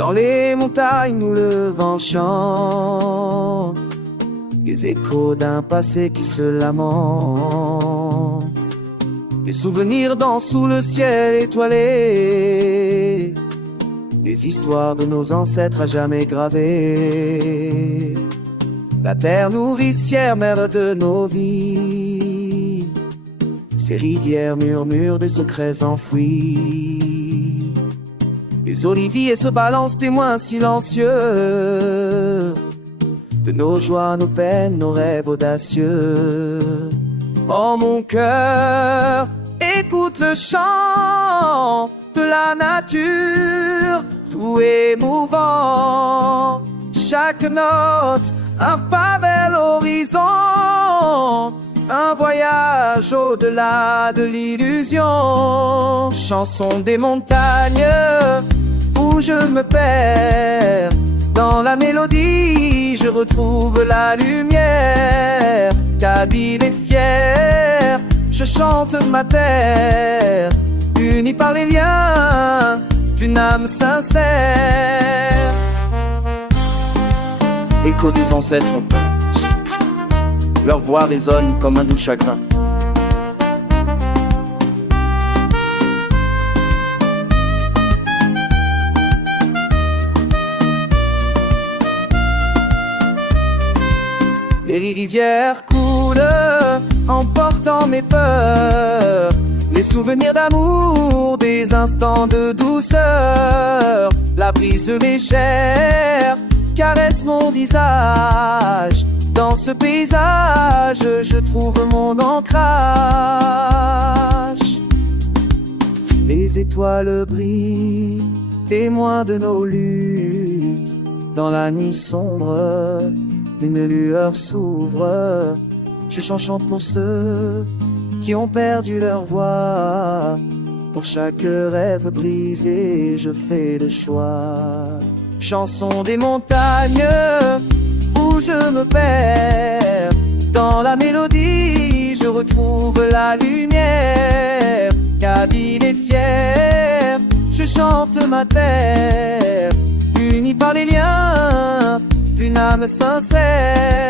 Dans les montagnes où le vent chante, les échos d'un passé qui se lamente. Les souvenirs dansent sous le ciel étoilé, les histoires de nos ancêtres à jamais gravées. La terre nourricière, mère de nos vies, ces rivières murmurent des secrets enfouis. Les oliviers se balancent, témoins silencieux de nos joies, nos peines, nos rêves audacieux. Oh mon cœur, écoute le chant de la nature, tout émouvant. Chaque note, un pas vers l'horizon, un voyage au-delà de l'illusion. Chanson des montagnes où je me perds, dans la mélodie je retrouve la lumière. Kabyle est fier, je chante ma terre, unie par les liens d'une âme sincère. Écho des ancêtres, leur voix résonne comme un doux chagrin. Les rivières coulent, emportant mes peurs, les souvenirs d'amour, des instants de douceur. La brise légère caresse mon visage, dans ce paysage je trouve mon ancrage. Les étoiles brillent, témoins de nos luttes, dans la nuit sombre une lueur s'ouvre. Je chante pour ceux qui ont perdu leur voix, pour chaque rêve brisé je fais le choix. Chanson des montagnes où je me perds, dans la mélodie je retrouve la lumière. Kabyle est fier, je chante ma terre, unie par les liens d'une âme sincère.